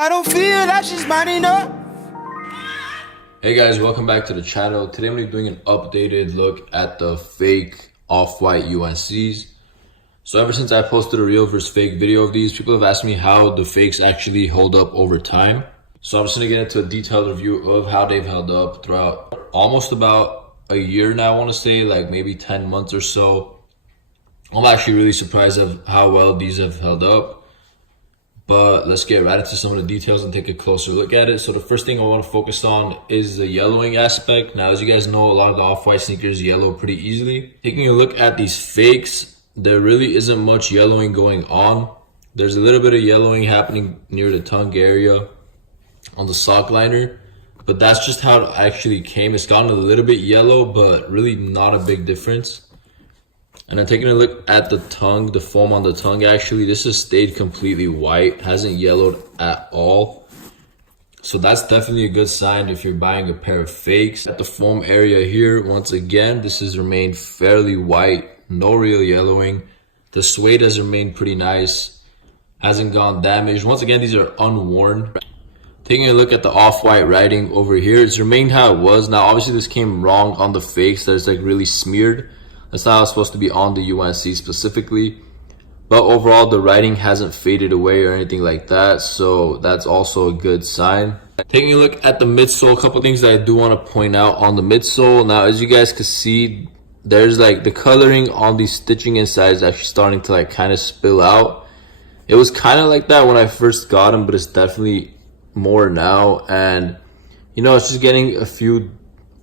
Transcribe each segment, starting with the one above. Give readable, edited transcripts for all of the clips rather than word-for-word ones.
I don't feel like she's mine enough. Hey guys, welcome back to the channel. Today I'm going to be doing an updated look at the fake off-white UNCs. So ever since I posted a real versus fake video of these, people have asked me how the fakes actually hold up over time. So I'm just going to get into a detailed review of how they've held up throughout almost about a year now, I want to say, like maybe 10 months or so. I'm actually really surprised of how well these have held up. But let's get right into some of the details and take a closer look at it. So the first thing I want to focus on is the yellowing aspect. Now, as you guys know, a lot of the off-white sneakers yellow pretty easily. Taking a look at these fakes, there really isn't much yellowing going on. There's a little bit of yellowing happening near the tongue area on the sock liner, but that's just how it actually came. It's gotten a little bit yellow, but really not a big difference. And then taking a look at the tongue, the foam on the tongue, actually, this has stayed completely white, hasn't yellowed at all. So that's definitely a good sign if you're buying a pair of fakes. At the foam area here, once again, this has remained fairly white, no real yellowing. The suede has remained pretty nice, hasn't gone damaged. Once again, these are unworn. Taking a look at the off-white writing over here, it's remained how it was. Now, obviously, this came wrong on the fakes. That it's like really smeared. That's not how it's supposed to be on the UNC specifically. But overall, the writing hasn't faded away or anything like that. So that's also a good sign. Taking a look at the midsole, a couple things that I do want to point out on the midsole. Now, as you guys can see, there's like the coloring on the stitching inside is actually starting to like kind of spill out. It was kind of like that when I first got them, but it's definitely more now. And, you know, it's just getting a few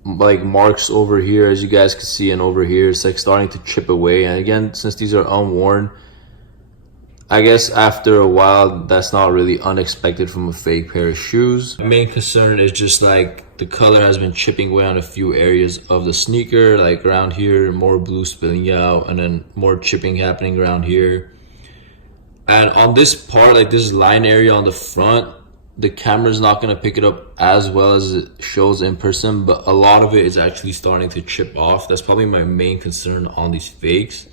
like marks over here, as you guys can see, and over here it's like starting to chip away. And again, since these are unworn, I guess after a while that's not really unexpected from a fake pair of shoes. My main concern is just like the color has been chipping away on a few areas of the sneaker, like around here, more blue spilling out, and then more chipping happening around here. And on this part, like this line area on the front, the camera's not going to pick it up as well as it shows in person, but a lot of it is actually starting to chip off. That's probably my main concern on these fakes.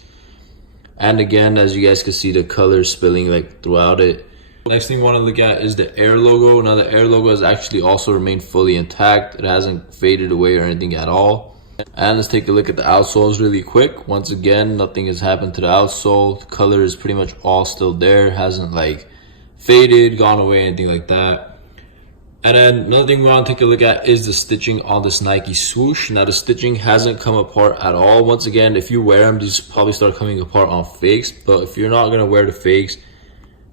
And again, as you guys can see, the color spilling like throughout it. Next thing we want to look at is the Air logo. Now the Air logo has actually also remained fully intact. It hasn't faded away or anything at all. And let's take a look at the outsoles really quick. Once again, nothing has happened to the outsole. The color is pretty much all still there. Hasn't like faded, gone away, anything like that. And then another thing we want to take a look at is the stitching on this Nike swoosh. Now the stitching hasn't come apart at all. Once again, if you wear them, these probably start coming apart on fakes, but if you're not going to wear the fakes,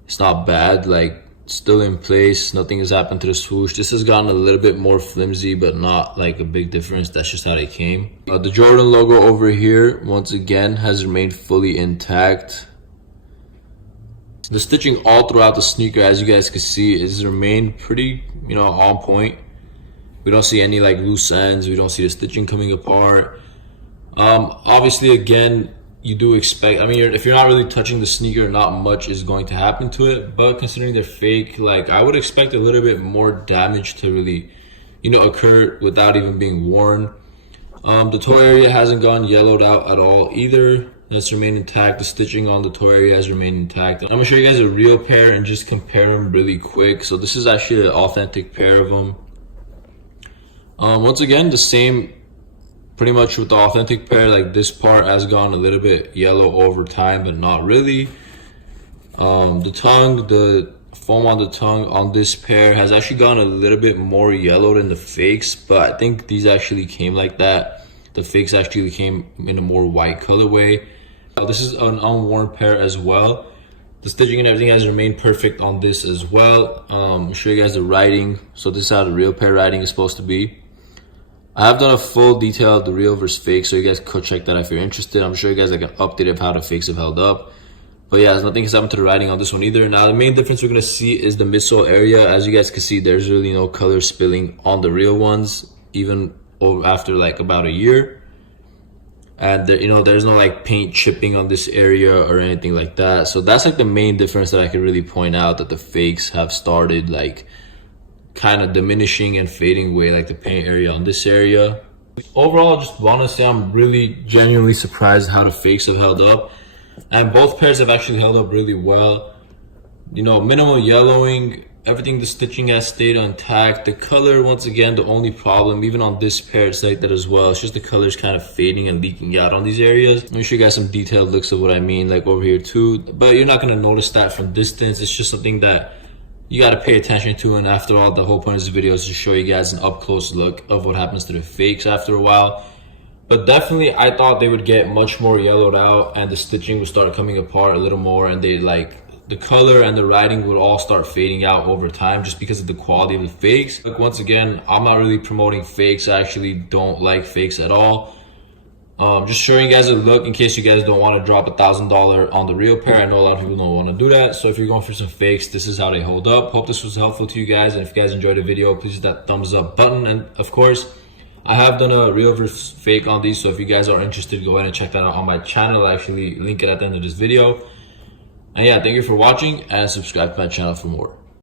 it's not bad. Like, still in place, nothing has happened to the swoosh. This has gotten a little bit more flimsy, but not like a big difference. That's just how they came. The Jordan logo over here, once again, has remained fully intact. The stitching all throughout the sneaker, as you guys can see, has remained pretty, you know, on point. We don't see any like loose ends. We don't see the stitching coming apart. Obviously, again, you do expect, I mean, if you're not really touching the sneaker, not much is going to happen to it. But considering they're fake, like I would expect a little bit more damage to really, you know, occur without even being worn. The toe area hasn't gone yellowed out at all either. That's remained intact. The stitching on the toe area has remained intact. I'm gonna show you guys a real pair and just compare them really quick. So this is actually an authentic pair of them. Once again, the same pretty much with the authentic pair. Like this part has gone a little bit yellow over time, but not really. The tongue, the foam on the tongue on this pair has actually gone a little bit more yellow than the fakes, but I think these actually came like that. The fakes actually came in a more white colorway. This is an unworn pair as well. The stitching and everything has remained perfect on this as well. I'll show you guys the writing. So this is how the real pair writing is supposed to be. I have done a full detail of the real versus fake, so you guys could check that if you're interested. I'm sure you guys like an update of how the fakes have held up. But yeah, nothing has happened to the writing on this one either. Now the main difference we're gonna see is the midsole area. As you guys can see, there's really no color spilling on the real ones, even after like about a year. And there, you know, there's no like paint chipping on this area or anything like that. So that's like the main difference that I could really point out, that the fakes have started like kind of diminishing and fading away, like the paint area on this area. Overall, I just want to say I'm really genuinely surprised how the fakes have held up, and both pairs have actually held up really well. You know, minimal yellowing, Everything, the stitching has stayed intact. The color, once again, the only problem, even on this pair, it's like that as well. It's just the color's kind of fading and leaking out on these areas. Let me show you guys some detailed looks of what I mean, like over here too. But you're not gonna notice that from distance. It's just something that you gotta pay attention to. And after all, the whole point of this video is to show you guys an up close look of what happens to the fakes after a while. But definitely, I thought they would get much more yellowed out and the stitching would start coming apart a little more, and they like the color and the writing would all start fading out over time just because of the quality of the fakes. Like, once again, I'm not really promoting fakes. I actually don't like fakes at all. Just showing you guys a look in case you guys don't want to drop $1,000 on the real pair. I know a lot of people don't want to do that. So if you're going for some fakes, this is how they hold up. Hope this was helpful to you guys. And if you guys enjoyed the video, please hit that thumbs up button. And of course, I have done a real versus fake on these. So if you guys are interested, go ahead and check that out on my channel. I actually link it at the end of this video. And yeah, thank you for watching and subscribe to my channel for more.